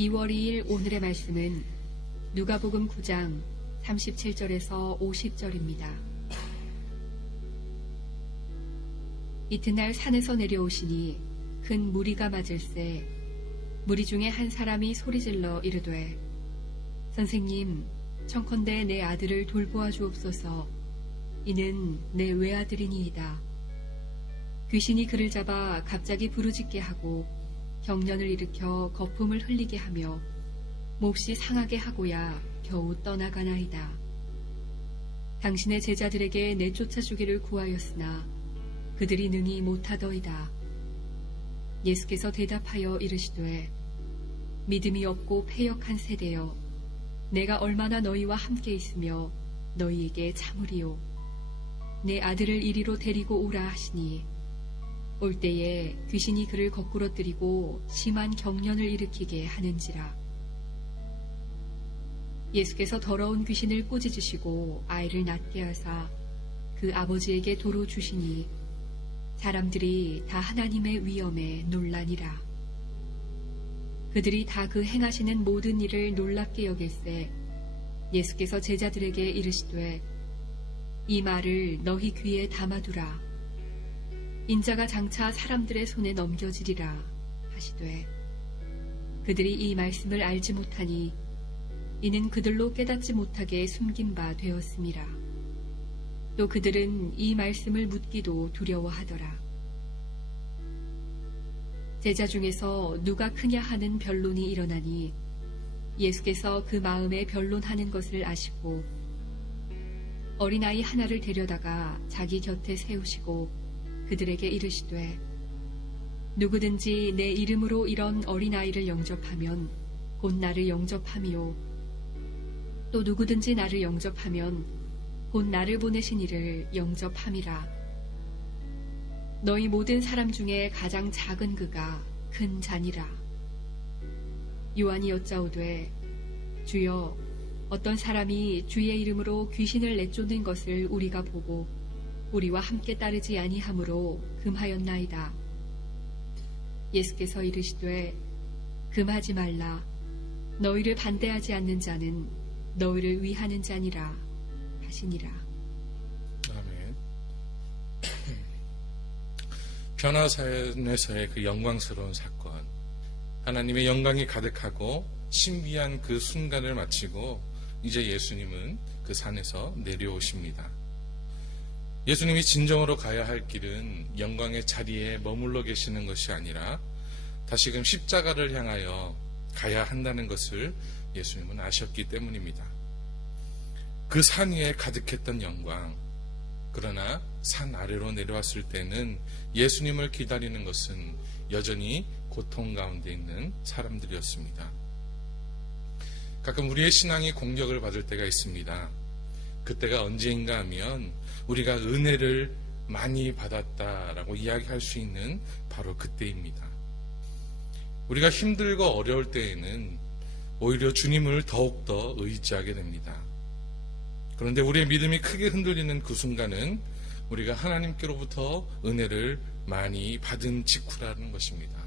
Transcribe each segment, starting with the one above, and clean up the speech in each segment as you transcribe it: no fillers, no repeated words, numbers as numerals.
2월 2일 오늘의 말씀은 누가복음 9장 37절에서 50절입니다. 이튿날 산에서 내려오시니 큰 무리가 맞을세 무리 중에 한 사람이 소리질러 이르되 선생님 청컨대 내 아들을 돌보아 주옵소서. 이는 내 외아들이니이다. 귀신이 그를 잡아 갑자기 부르짖게 하고 경련을 일으켜 거품을 흘리게 하며 몹시 상하게 하고야 겨우 떠나가나이다. 당신의 제자들에게 내쫓아 주기를 구하였으나 그들이 능히 못하더이다. 예수께서 대답하여 이르시되 믿음이 없고 패역한 세대여 내가 얼마나 너희와 함께 있으며 너희에게 참으리요. 내 아들을 이리로 데리고 오라 하시니 올 때에 귀신이 그를 거꾸러뜨리고 심한 경련을 일으키게 하는지라. 예수께서 더러운 귀신을 꾸짖으시고 아이를 낫게 하사 그 아버지에게 도로 주시니 사람들이 다 하나님의 위엄에 놀라니라. 그들이 다 그 행하시는 모든 일을 놀랍게 여길세 예수께서 제자들에게 이르시되 이 말을 너희 귀에 담아두라. 인자가 장차 사람들의 손에 넘겨지리라 하시되 그들이 이 말씀을 알지 못하니 이는 그들로 깨닫지 못하게 숨긴 바 되었음이라. 또 그들은 이 말씀을 묻기도 두려워하더라. 제자 중에서 누가 크냐 하는 변론이 일어나니 예수께서 그 마음에 변론하는 것을 아시고 어린아이 하나를 데려다가 자기 곁에 세우시고 그들에게 이르시되 누구든지 내 이름으로 이런 어린아이를 영접하면 곧 나를 영접함이요 또 누구든지 나를 영접하면 곧 나를 보내신 이를 영접함이라. 너희 모든 사람 중에 가장 작은 그가 큰 자니라. 요한이 여짜오되 주여 어떤 사람이 주의 이름으로 귀신을 내쫓는 것을 우리가 보고 우리와 함께 따르지 아니하므로 금하였나이다. 예수께서 이르시되 금하지 말라. 너희를 반대하지 않는 자는 너희를 위하는 자니라 하시니라. 아멘. 변화산에서의 그 영광스러운 사건, 하나님의 영광이 가득하고 신비한 그 순간을 마치고 이제 예수님은 그 산에서 내려오십니다. 예수님이 진정으로 가야 할 길은 영광의 자리에 머물러 계시는 것이 아니라 다시금 십자가를 향하여 가야 한다는 것을 예수님은 아셨기 때문입니다. 그 산 위에 가득했던 영광, 그러나 산 아래로 내려왔을 때는 예수님을 기다리는 것은 여전히 고통 가운데 있는 사람들이었습니다. 가끔 우리의 신앙이 공격을 받을 때가 있습니다. 그때가 언제인가 하면 우리가 은혜를 많이 받았다라고 이야기할 수 있는 바로 그때입니다. 우리가 힘들고 어려울 때에는 오히려 주님을 더욱더 의지하게 됩니다. 그런데 우리의 믿음이 크게 흔들리는 그 순간은 우리가 하나님께로부터 은혜를 많이 받은 직후라는 것입니다.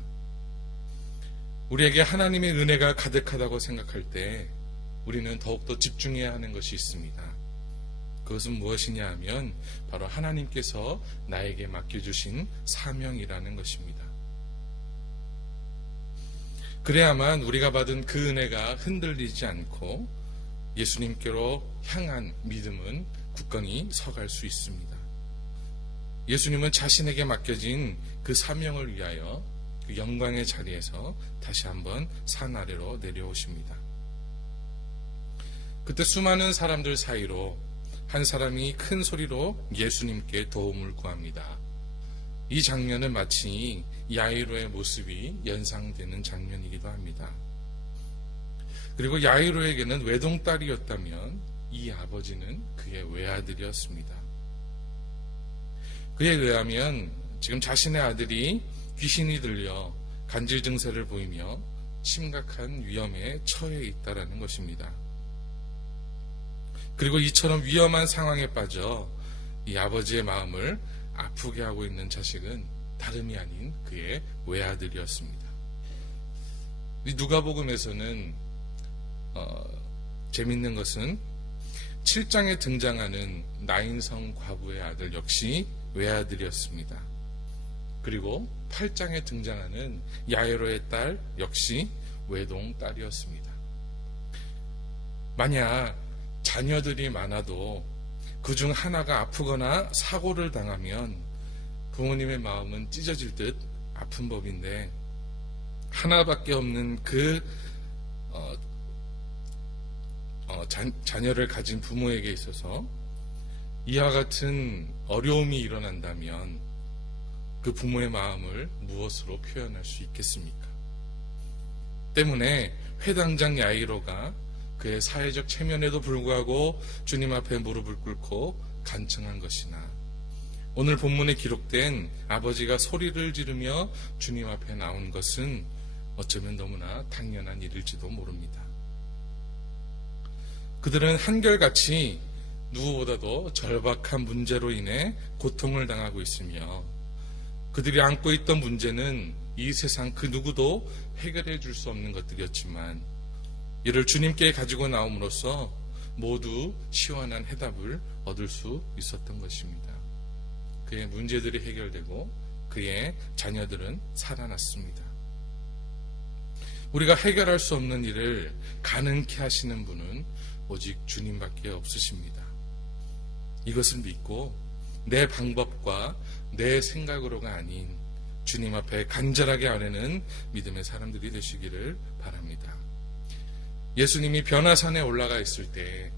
우리에게 하나님의 은혜가 가득하다고 생각할 때 우리는 더욱더 집중해야 하는 것이 있습니다. 그것은 무엇이냐 하면 바로 하나님께서 나에게 맡겨주신 사명이라는 것입니다. 그래야만 우리가 받은 그 은혜가 흔들리지 않고 예수님께로 향한 믿음은 굳건히 서갈 수 있습니다. 예수님은 자신에게 맡겨진 그 사명을 위하여 그 영광의 자리에서 다시 한번 산 아래로 내려오십니다. 그때 수많은 사람들 사이로 한 사람이 큰 소리로 예수님께 도움을 구합니다. 이 장면은 마치 야이로의 모습이 연상되는 장면이기도 합니다. 그리고 야이로에게는 외동딸이었다면 이 아버지는 그의 외아들이었습니다. 그에 의하면 지금 자신의 아들이 귀신이 들려 간질 증세를 보이며 심각한 위험에 처해 있다는 것입니다. 그리고 이처럼 위험한 상황에 빠져 이 아버지의 마음을 아프게 하고 있는 자식은 다름이 아닌 그의 외아들이었습니다. 이 누가복음에서는 재밌는 것은 7장에 등장하는 나인성 과부의 아들 역시 외아들이었습니다. 그리고 8장에 등장하는 야이로의 딸 역시 외동 딸이었습니다. 만약 자녀들이 많아도 그중 하나가 아프거나 사고를 당하면 부모님의 마음은 찢어질 듯 아픈 법인데, 하나밖에 없는 그 자녀를 가진 부모에게 있어서 이와 같은 어려움이 일어난다면 그 부모의 마음을 무엇으로 표현할 수 있겠습니까? 때문에 회당장 야이로가 그의 사회적 체면에도 불구하고 주님 앞에 무릎을 꿇고 간청한 것이나, 오늘 본문에 기록된 아버지가 소리를 지르며 주님 앞에 나온 것은 어쩌면 너무나 당연한 일일지도 모릅니다. 그들은 한결같이 누구보다도 절박한 문제로 인해 고통을 당하고 있으며, 그들이 안고 있던 문제는 이 세상 그 누구도 해결해 줄 수 없는 것들이었지만, 이를 주님께 가지고 나옴으로써 모두 시원한 해답을 얻을 수 있었던 것입니다. 그의 문제들이 해결되고 그의 자녀들은 살아났습니다. 우리가 해결할 수 없는 일을 가능케 하시는 분은 오직 주님밖에 없으십니다. 이것을 믿고 내 방법과 내 생각으로가 아닌 주님 앞에 간절하게 아뢰는 믿음의 사람들이 되시기를 바랍니다. 예수님이 변화산에 올라가 있을 때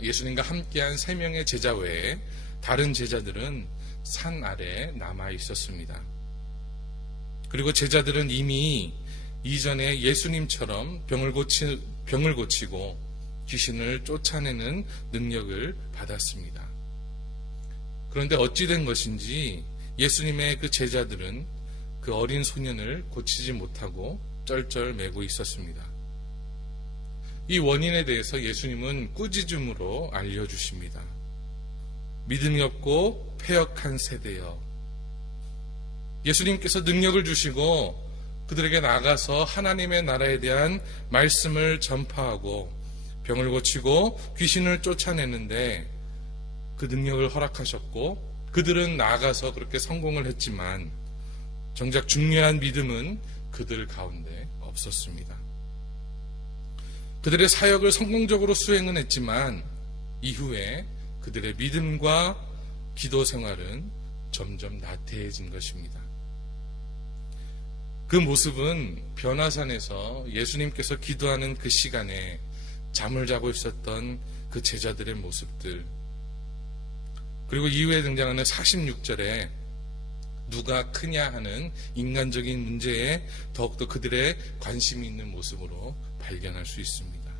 예수님과 함께한 3명의 제자 외에 다른 제자들은 산 아래에 남아 있었습니다. 그리고 제자들은 이미 이전에 예수님처럼 병을 고치고 귀신을 쫓아내는 능력을 받았습니다. 그런데 어찌 된 것인지 예수님의 그 제자들은 그 어린 소년을 고치지 못하고 쩔쩔매고 있었습니다. 이 원인에 대해서 예수님은 꾸짖음으로 알려주십니다. 믿음이 없고 패역한 세대여. 예수님께서 능력을 주시고 그들에게 나가서 하나님의 나라에 대한 말씀을 전파하고 병을 고치고 귀신을 쫓아내는데 그 능력을 허락하셨고, 그들은 나가서 그렇게 성공을 했지만 정작 중요한 믿음은 그들 가운데 없었습니다. 그들의 사역을 성공적으로 수행은 했지만 이후에 그들의 믿음과 기도 생활은 점점 나태해진 것입니다. 그 모습은 변화산에서 예수님께서 기도하는 그 시간에 잠을 자고 있었던 그 제자들의 모습들, 그리고 이후에 등장하는 46절에 누가 크냐 하는 인간적인 문제에 더욱더 그들의 관심이 있는 모습으로 발견할 수 있습니다.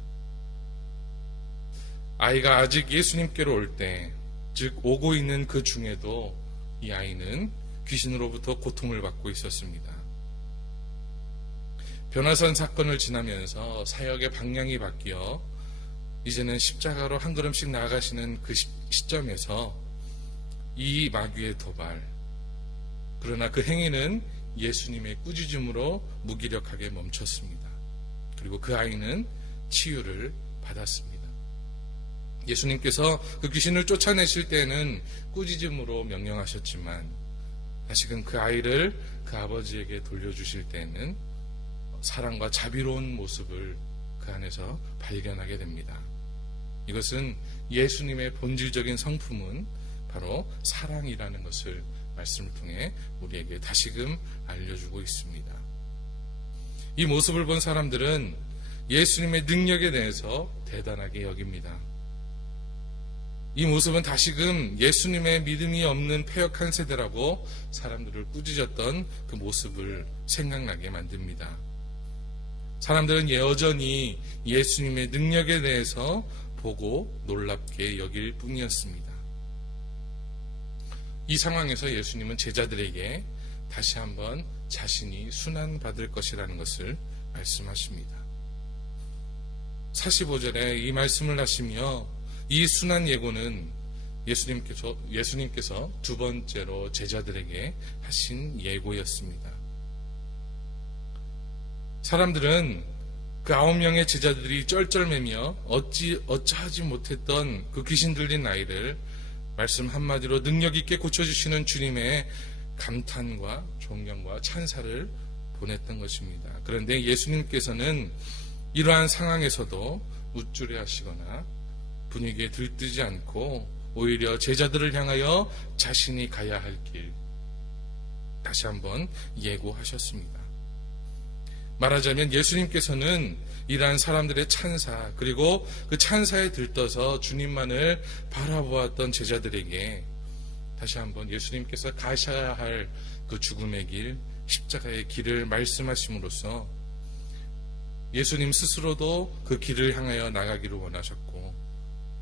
아이가 아직 예수님께로 올 때, 즉 오고 있는 그 중에도 이 아이는 귀신으로부터 고통을 받고 있었습니다. 변화산 사건을 지나면서 사역의 방향이 바뀌어 이제는 십자가로 한 걸음씩 나아가시는 그 시점에서 이 마귀의 도발, 그러나 그 행위는 예수님의 꾸짖음으로 무기력하게 멈췄습니다. 그리고 그 아이는 치유를 받았습니다. 예수님께서 그 귀신을 쫓아내실 때는 꾸짖음으로 명령하셨지만 다시금 그 아이를 그 아버지에게 돌려주실 때는 사랑과 자비로운 모습을 그 안에서 발견하게 됩니다. 이것은 예수님의 본질적인 성품은 바로 사랑이라는 것을 말씀을 통해 우리에게 다시금 알려주고 있습니다. 이 모습을 본 사람들은 예수님의 능력에 대해서 대단하게 여깁니다. 이 모습은 다시금 예수님의 믿음이 없는 패역한 세대라고 사람들을 꾸짖었던 그 모습을 생각나게 만듭니다. 사람들은 여전히 예수님의 능력에 대해서 보고 놀랍게 여길 뿐이었습니다. 이 상황에서 예수님은 제자들에게 다시 한번 자신이 순환받을 것이라는 것을 말씀하십니다. 45절에 이 말씀을 하시며 이 순환 예고는 예수님께서 두 번째로 제자들에게 하신 예고였습니다. 사람들은 그 9명의 제자들이 쩔쩔매며 어찌하지 못했던 그 귀신 들린 아이를 말씀 한마디로 능력 있게 고쳐주시는 주님의 감탄과 존경과 찬사를 보냈던 것입니다. 그런데 예수님께서는 이러한 상황에서도 우쭐해 하시거나 분위기에 들뜨지 않고 오히려 제자들을 향하여 자신이 가야 할 길 다시 한번 예고하셨습니다. 말하자면 예수님께서는 이러한 사람들의 찬사 그리고 그 찬사에 들떠서 주님만을 바라보았던 제자들에게 다시 한번 예수님께서 가셔야 할 그 죽음의 길, 십자가의 길을 말씀하심으로써 예수님 스스로도 그 길을 향하여 나가기를 원하셨고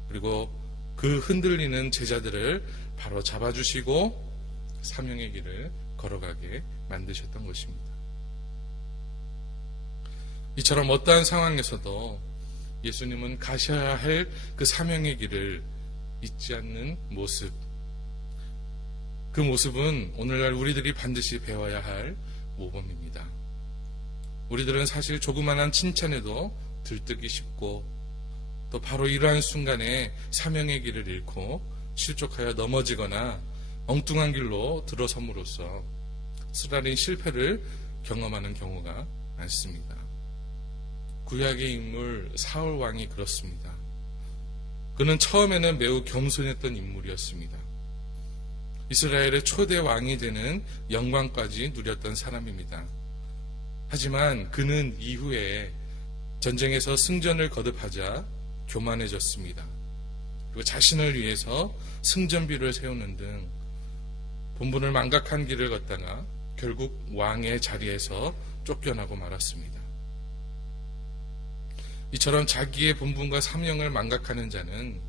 그리고 그 흔들리는 제자들을 바로 잡아주시고 사명의 길을 걸어가게 만드셨던 것입니다. 이처럼 어떠한 상황에서도 예수님은 가셔야 할 그 사명의 길을 잊지 않는 모습, 그 모습은 오늘날 우리들이 반드시 배워야 할 모범입니다. 우리들은 사실 조그만한 칭찬에도 들뜨기 쉽고 또 바로 이러한 순간에 사명의 길을 잃고 실족하여 넘어지거나 엉뚱한 길로 들어섬으로써 쓰라린 실패를 경험하는 경우가 많습니다. 구약의 인물 사울 왕이 그렇습니다. 그는 처음에는 매우 겸손했던 인물이었습니다. 이스라엘의 초대 왕이 되는 영광까지 누렸던 사람입니다. 하지만 그는 이후에 전쟁에서 승전을 거듭하자 교만해졌습니다. 그리고 자신을 위해서 승전비를 세우는 등 본분을 망각한 길을 걷다가 결국 왕의 자리에서 쫓겨나고 말았습니다. 이처럼 자기의 본분과 사명을 망각하는 자는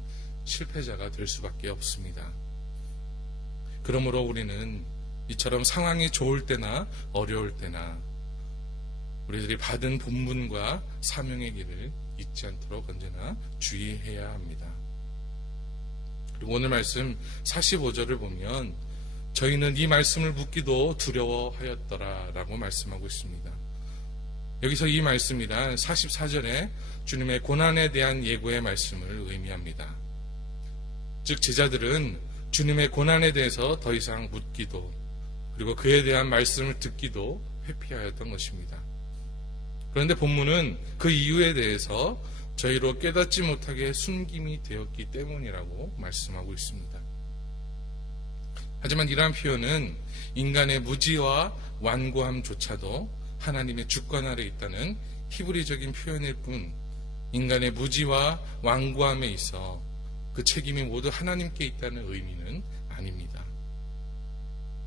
실패자가 될 수밖에 없습니다. 그러므로 우리는 이처럼 상황이 좋을 때나 어려울 때나 우리들이 받은 본분과 사명의 길을 잊지 않도록 언제나 주의해야 합니다. 그리고 오늘 말씀 45절을 보면 저희는 이 말씀을 묻기도 두려워하였더라 라고 말씀하고 있습니다. 여기서 이 말씀이란 44절에 주님의 고난에 대한 예고의 말씀을 의미합니다. 즉 제자들은 주님의 고난에 대해서 더 이상 묻기도 그리고 그에 대한 말씀을 듣기도 회피하였던 것입니다. 그런데 본문은 그 이유에 대해서 저희로 깨닫지 못하게 숨김이 되었기 때문이라고 말씀하고 있습니다. 하지만 이러한 표현은 인간의 무지와 완고함조차도 하나님의 주권 아래 있다는 히브리적인 표현일 뿐 인간의 무지와 완고함에 있어 그 책임이 모두 하나님께 있다는 의미는 아닙니다.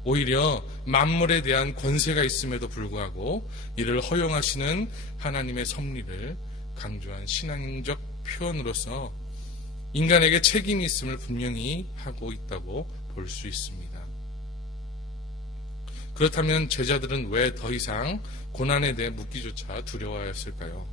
오히려 만물에 대한 권세가 있음에도 불구하고 이를 허용하시는 하나님의 섭리를 강조한 신앙적 표현으로서 인간에게 책임이 있음을 분명히 하고 있다고 볼 수 있습니다. 그렇다면 제자들은 왜 더 이상 고난에 대해 묻기조차 두려워하였을까요?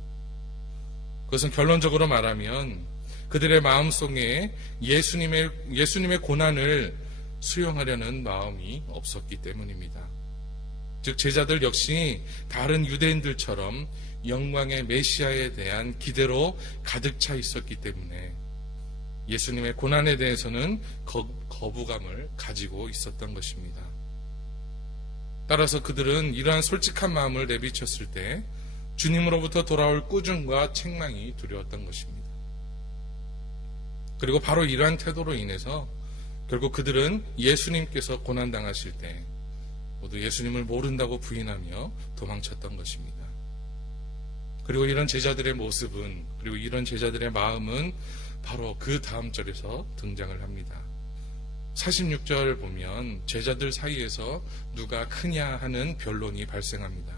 그것은 결론적으로 말하면 그들의 마음속에 예수님의 고난을 수용하려는 마음이 없었기 때문입니다. 즉 제자들 역시 다른 유대인들처럼 영광의 메시아에 대한 기대로 가득 차 있었기 때문에 예수님의 고난에 대해서는 거부감을 가지고 있었던 것입니다. 따라서 그들은 이러한 솔직한 마음을 내비쳤을 때 주님으로부터 돌아올 꾸중과 책망이 두려웠던 것입니다. 그리고 바로 이러한 태도로 인해서 결국 그들은 예수님께서 고난당하실 때 모두 예수님을 모른다고 부인하며 도망쳤던 것입니다. 그리고 이런 제자들의 모습은 그리고 이런 제자들의 마음은 바로 그 다음 절에서 등장을 합니다. 46절 보면 제자들 사이에서 누가 크냐 하는 변론이 발생합니다.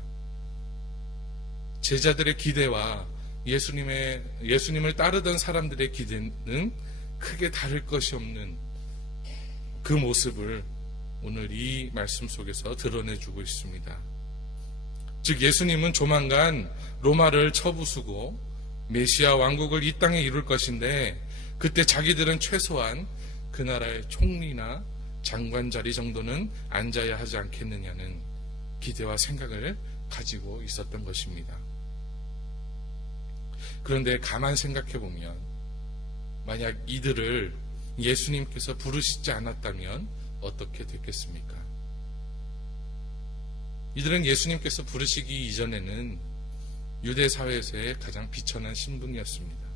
제자들의 기대와 예수님을 따르던 사람들의 기대는 크게 다를 것이 없는 그 모습을 오늘 이 말씀 속에서 드러내주고 있습니다. 즉 예수님은 조만간 로마를 쳐부수고 메시아 왕국을 이 땅에 이룰 것인데 그때 자기들은 최소한 그 나라의 총리나 장관 자리 정도는 앉아야 하지 않겠느냐는 기대와 생각을 가지고 있었던 것입니다. 그런데 가만 생각해 보면 만약 이들을 예수님께서 부르시지 않았다면 어떻게 됐겠습니까? 이들은 예수님께서 부르시기 이전에는 유대 사회에서의 가장 비천한 신분이었습니다.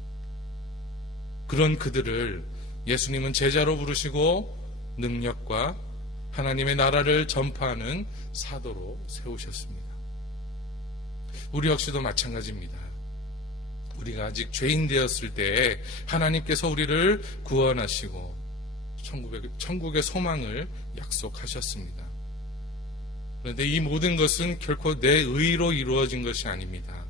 그런 그들을 예수님은 제자로 부르시고 능력과 하나님의 나라를 전파하는 사도로 세우셨습니다. 우리 역시도 마찬가지입니다. 우리가 아직 죄인 되었을 때 하나님께서 우리를 구원하시고 천국의 소망을 약속하셨습니다. 그런데 이 모든 것은 결코 내 의로 이루어진 것이 아닙니다.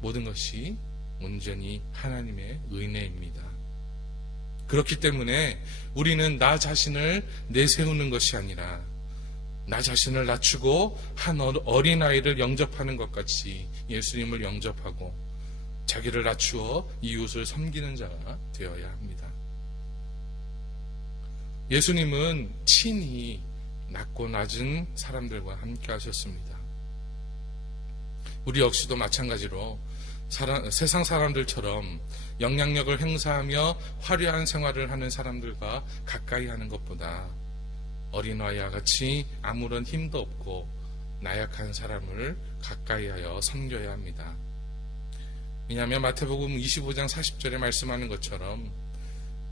모든 것이 온전히 하나님의 은혜입니다. 그렇기 때문에 우리는 나 자신을 내세우는 것이 아니라 나 자신을 낮추고 한 어린아이를 영접하는 것 같이 예수님을 영접하고 자기를 낮추어 이웃을 섬기는 자가 되어야 합니다. 예수님은 친히 낮고 낮은 사람들과 함께 하셨습니다. 우리 역시도 마찬가지로 세상 사람들처럼 영향력을 행사하며 화려한 생활을 하는 사람들과 가까이 하는 것보다 어린아이와 같이 아무런 힘도 없고 나약한 사람을 가까이 하여 섬겨야 합니다. 왜냐하면 마태복음 25장 40절에 말씀하는 것처럼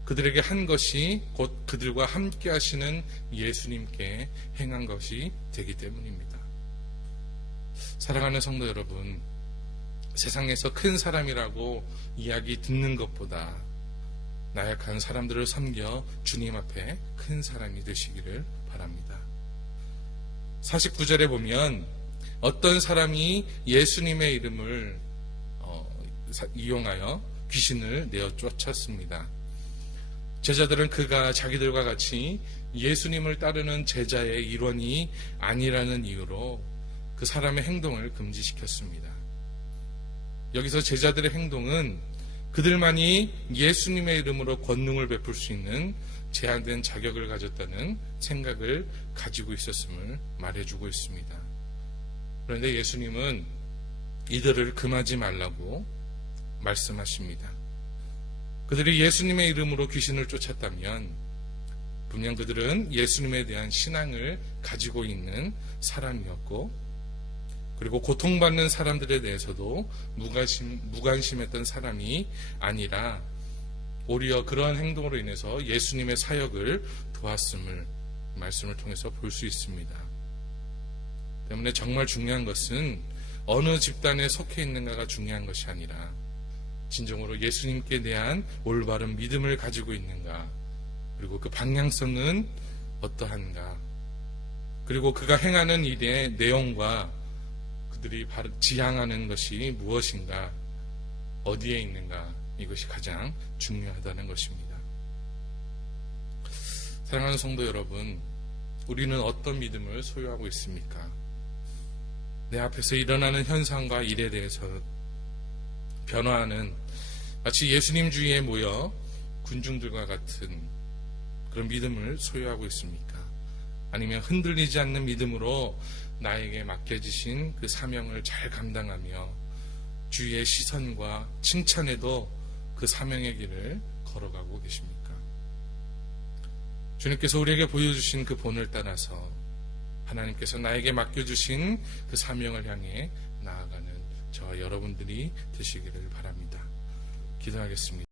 그들에게 한 것이 곧 그들과 함께 하시는 예수님께 행한 것이 되기 때문입니다. 사랑하는 성도 여러분, 세상에서 큰 사람이라고 이야기 듣는 것보다 나약한 사람들을 섬겨 주님 앞에 큰 사람이 되시기를 바랍니다. 49절에 보면 어떤 사람이 예수님의 이름을 이용하여 귀신을 내어 쫓았습니다. 제자들은 그가 자기들과 같이 예수님을 따르는 제자의 일원이 아니라는 이유로 그 사람의 행동을 금지시켰습니다. 여기서 제자들의 행동은 그들만이 예수님의 이름으로 권능을 베풀 수 있는 제한된 자격을 가졌다는 생각을 가지고 있었음을 말해주고 있습니다. 그런데 예수님은 이들을 금하지 말라고 말씀하십니다. 그들이 예수님의 이름으로 귀신을 쫓았다면 분명 그들은 예수님에 대한 신앙을 가지고 있는 사람이었고 그리고 고통받는 사람들에 대해서도 무관심했던 사람이 아니라 오히려 그러한 행동으로 인해서 예수님의 사역을 도왔음을 말씀을 통해서 볼 수 있습니다. 때문에 정말 중요한 것은 어느 집단에 속해 있는가가 중요한 것이 아니라 진정으로 예수님께 대한 올바른 믿음을 가지고 있는가, 그리고 그 방향성은 어떠한가, 그리고 그가 행하는 일의 내용과 그들이 지향하는 것이 무엇인가, 어디에 있는가, 이것이 가장 중요하다는 것입니다. 사랑하는 성도 여러분, 우리는 어떤 믿음을 소유하고 있습니까? 내 앞에서 일어나는 현상과 일에 대해서 변화하는 마치 예수님 주위에 모여 군중들과 같은 그런 믿음을 소유하고 있습니까? 아니면 흔들리지 않는 믿음으로 나에게 맡겨지신 그 사명을 잘 감당하며 주위의 시선과 칭찬에도 그 사명의 길을 걸어가고 계십니까? 주님께서 우리에게 보여주신 그 본을 따라서 하나님께서 나에게 맡겨주신 그 사명을 향해 나아가는 저와 여러분들이 되시기를 바랍니다. 기도하겠습니다.